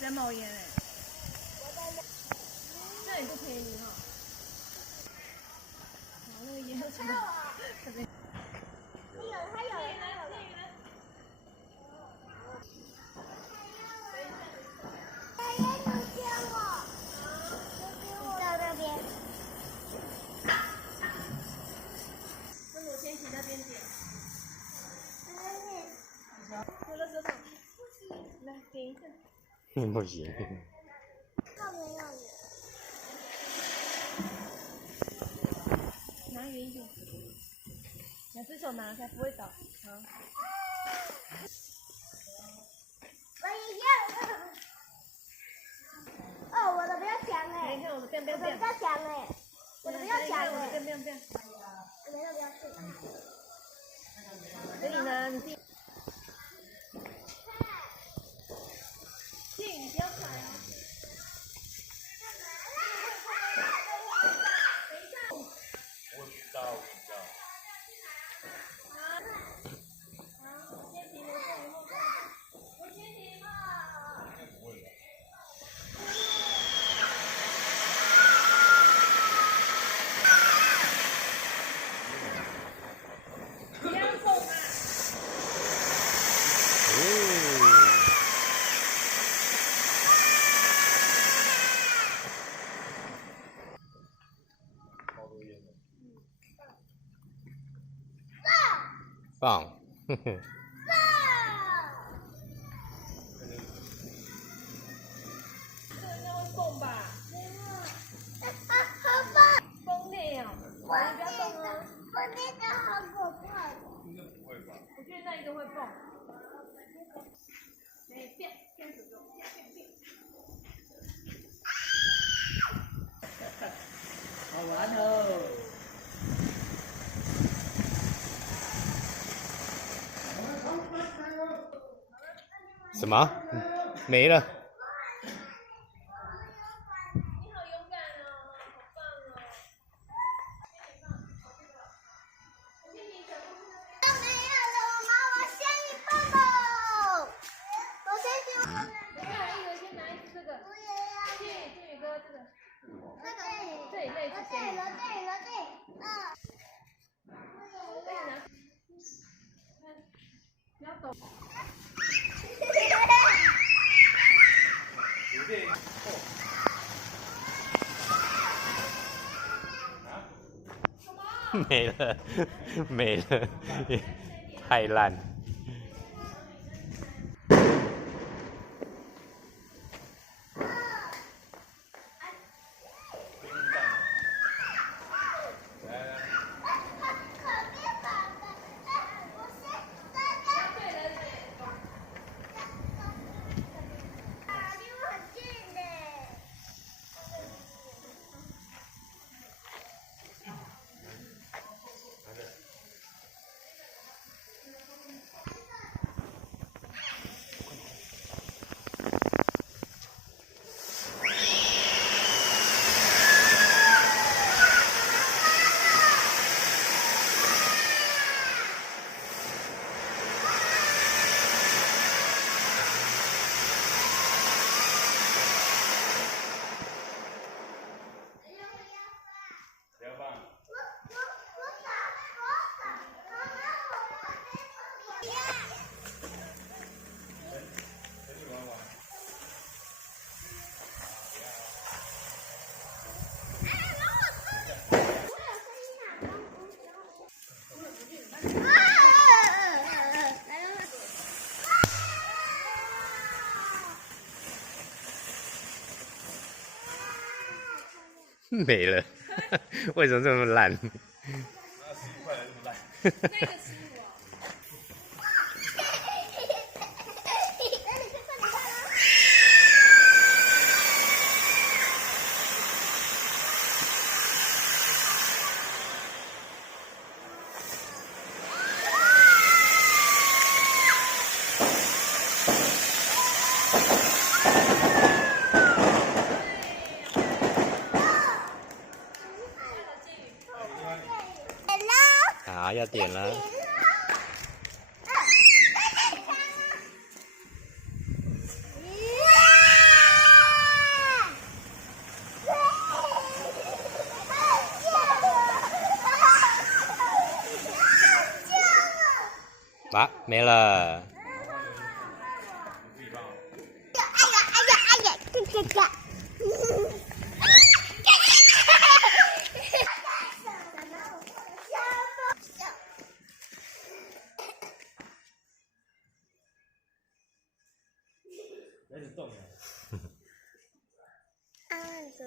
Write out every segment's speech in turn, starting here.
在冒烟哎，这里不便宜哈。然后那个烟都出来，特别。还有。那边点。有了手套。来点一下。不行。拿远一点，两只手拿才不会倒。好。我一样。哦，我的比较强哎。你看我的变变变。我的比较强哎。我的比较强哎。我的变变变。我的比较顺。可以呢，你自己。你不要踩啊！我知道。好，先停，我先停嘛。不会吧？不要动啊！棒，呵呵。这应该会蹦吧？好棒！蹦内啊！你不要动哦。我那个好可怕。应该不会吧？我觉得那一个会蹦。哎，变左右，变。好玩哦！什么？没了。你好勇敢哦，好棒哦！都没有了，我先一棒喽！我先去。你看，有先拿一只这个。我也要。俊宇哥这个。这个。这一类是先。对。可以拿。不要抖。没了，没了，太烂。没了，为什么这么烂？那个是我。好，要点了。没了。这个。开始动了。按着。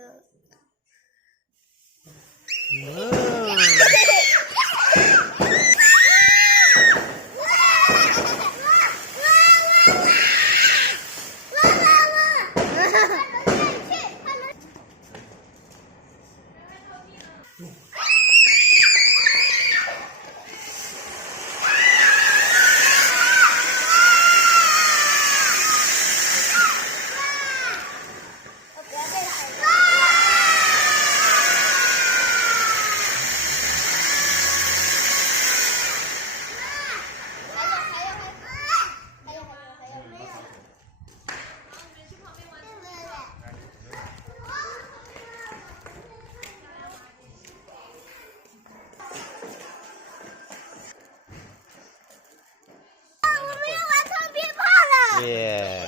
耶！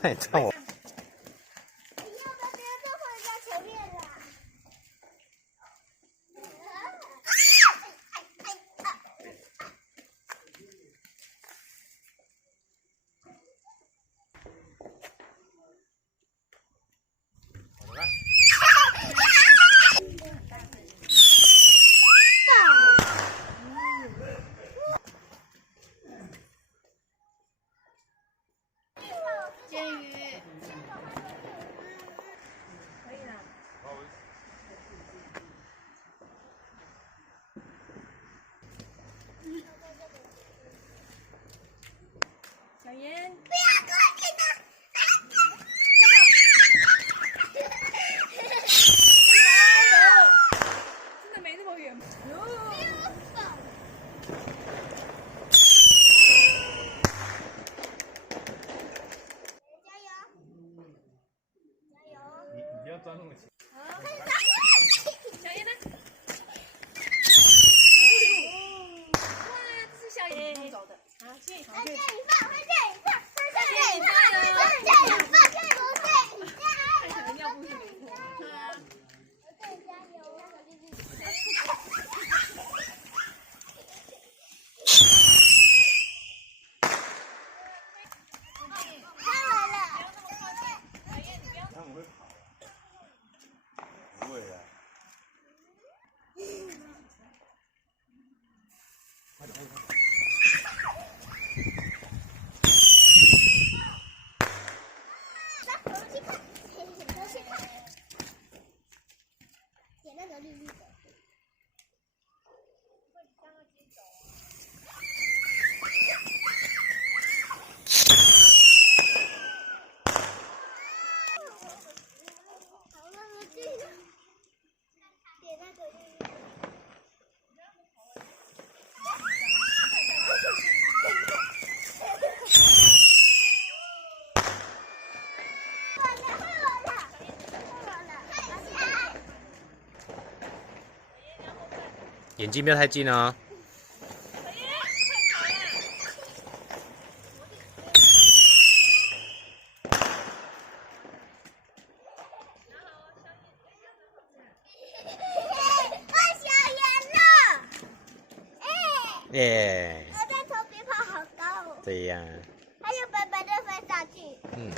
太臭了。要不别人都会在前面了。煎鱼。可以了。小妍。不要过去的。真的没那么远。你不要钻那么紧。小妍呢？哇，这是小妍弄走的。好，这里好。放，可能尿布是没脱。他们会跑。不会的。快点，快点。点那个绿绿的。好了，这个点那个绿绿的。眼睛不要太近哦。耶！我在头皮跑好高哦。对呀。还有白白的飞上去。嗯。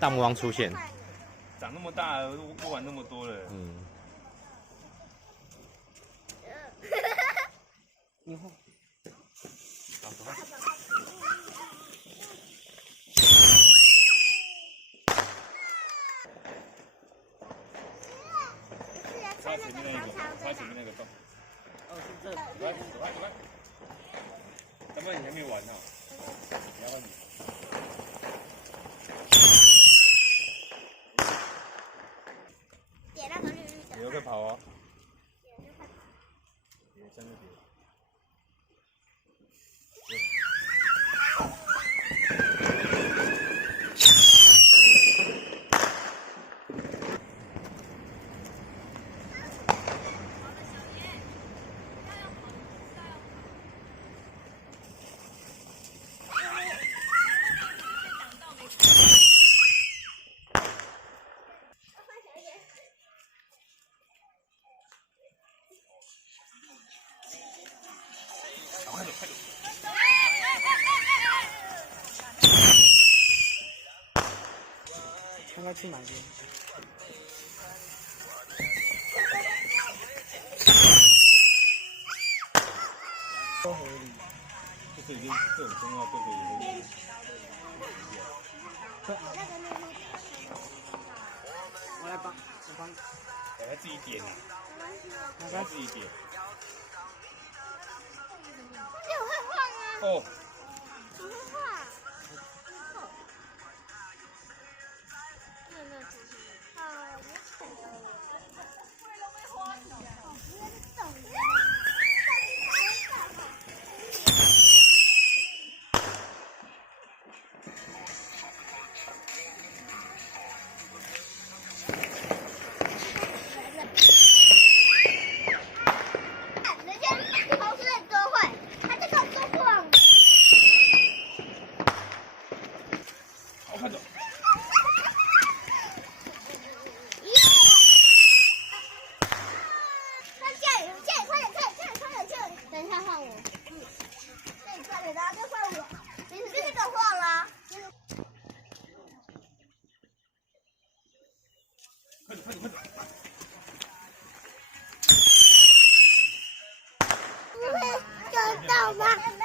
大魔王出现。长那么大了，都玩那么多了。嗯。以后。好，走吧。他前面那个，他前面那个洞。哦，是这。走开，走开，走开。要不然你还没完呢。你要换你。点那个绿绿的。你又会跑哦。别真的别。快去买点。都合理。就是已经这种中药对对也会。我来帮，我帮。给他自己点啊，给他自己点。这我会画啊，哦，我会画。人家同事都会，他这个都忘了。好看的。耶！快点，快点！等一下换我。那你快点，然后再换我。你这个换了。快点！不会找到吗？妈，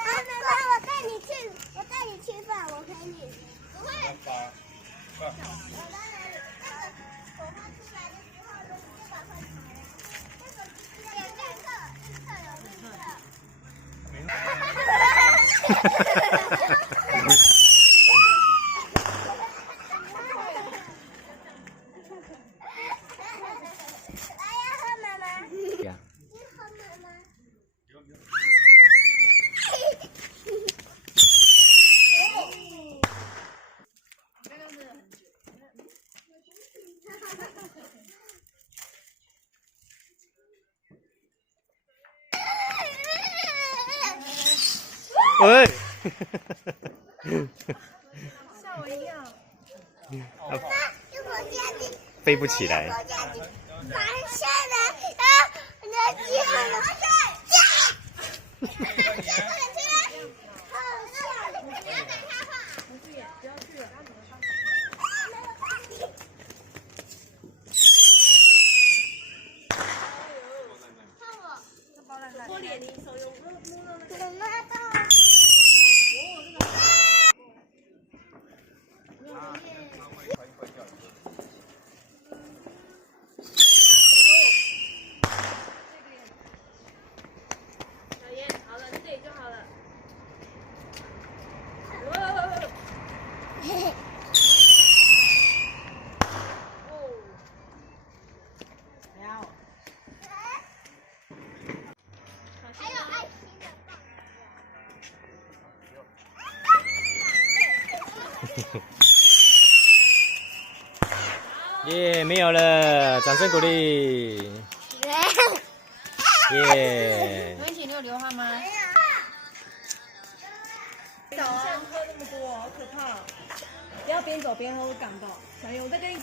我带你去吧，我陪你。不会。我当然，那个火花出来的时候，就把它踩了。那个绿色有绿色。来呀，喝妈妈。呀。你喝妈妈。喂，吓我一跳。如果家里飞不起来。反下来啊，人家接了，不要等他画。不要去了。多脸，你手有摸到那个。我摸到。小妍，好了，这里就好了。还有爱心的棒耶，没有了，掌声鼓励。耶。文琪，你有流汗吗？走啊！喝那么多，好可怕！不要边走边喝，会感到。小妍，我再跟你。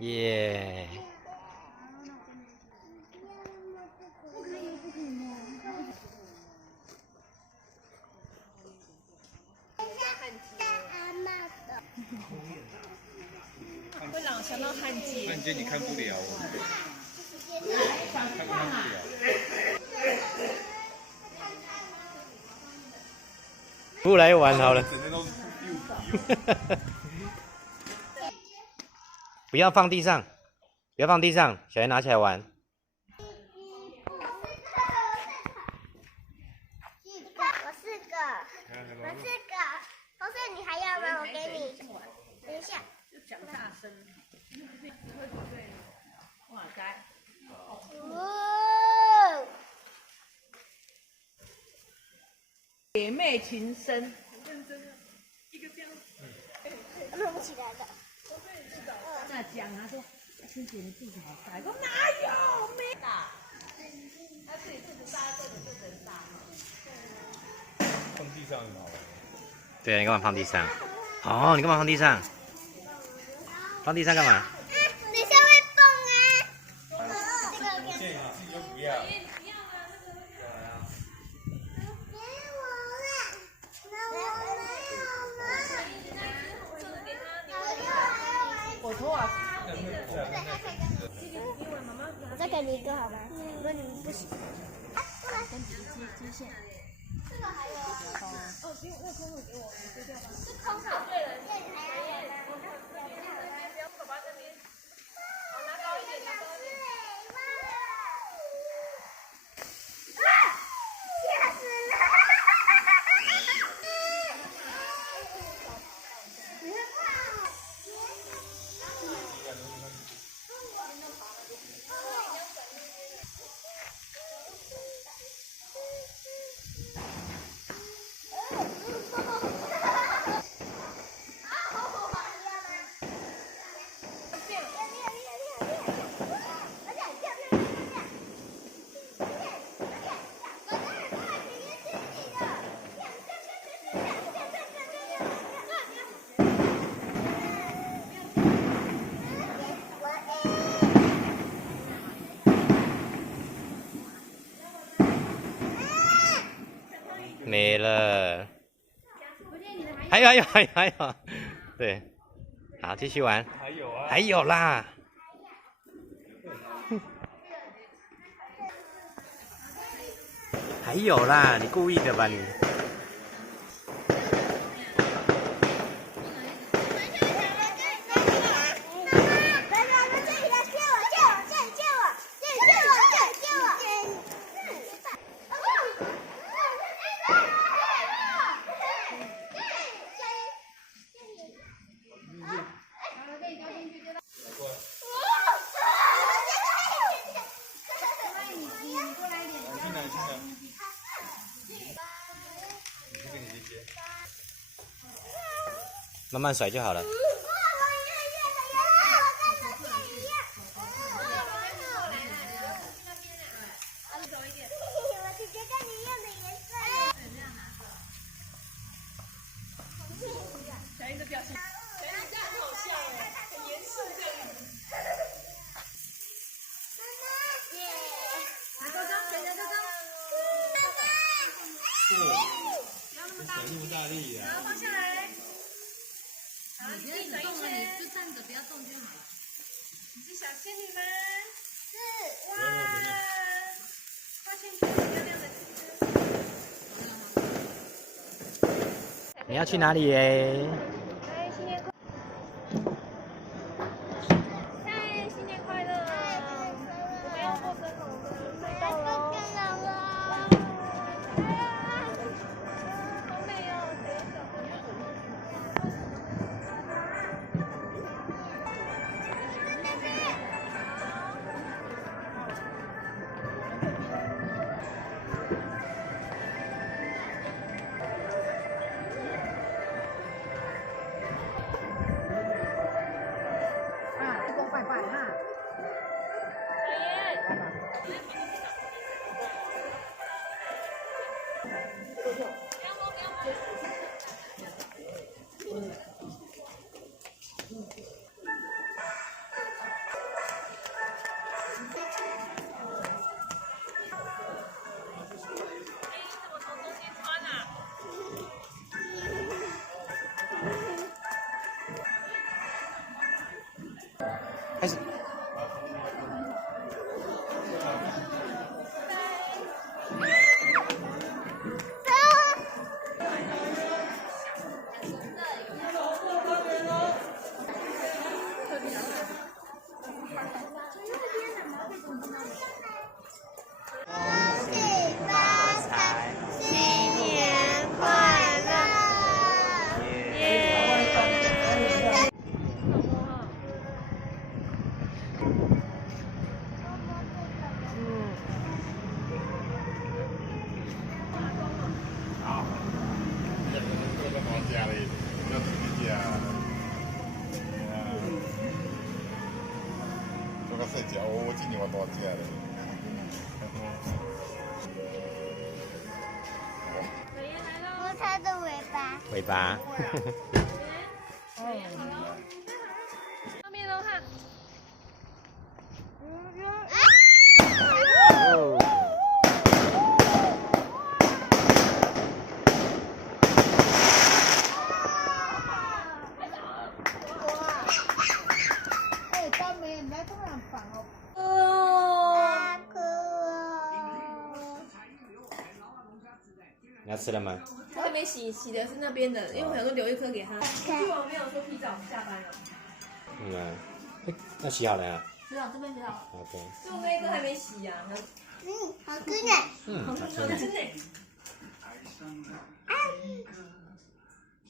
耶。会让我想到汉奸。汉奸你看不了，看不了。不来玩好了。整天都是不要放地上，不要放地上，小妍拿起来玩。我4个，同事你还要吗？我给你。等一下。讲大声。哇塞！哦。姐妹情深。认真啊，一个这样。弄不起来的。那讲啊说，欣姐你肚子好大，我哪有没大？他自己肚子大，这个就能大。放地上很好玩。对啊，你干嘛放地上？哦，你干嘛放地上？放地上干嘛？等一下会蹦啊！这个给建议你自己就不要。我了，那我没有。就好吗？如果你们不行，过来。跟接线。这个还有。哦，行，那空的给我，你丢掉吧。是空的。对了，这里还有。不要爸爸这边。好，拿高一点，拿高一点。吓死了！别怕。没了。还有，对，好，继续玩。还有啊。还有啦。还有啦，你故意的吧你？慢慢甩就好了。小英的表情，小英这样很好笑哎，很严肃这样。拿高高，小英高高。不要那么大力，然后放下来。好，你自己转一圈，就站着不要动就好了。你是小仙女吗？是。哇，画圈圈，漂亮的你要去哪里耶？嗨，新年快！嗨，新年快乐！我们要过灯笼了，快到了。好美哦，等一下。开始。做个设计，我今年我多钱了。摸它的尾巴。尾巴。上面喽哈。哦。你要吃了吗？我还没洗，洗的是那边的，因为我想说留一颗给他。巨王没有说提早下班了。那洗好了呀？洗好，这边洗好。 OK。就那一颗还没洗呀。好吃呢。好吃。好吃呢。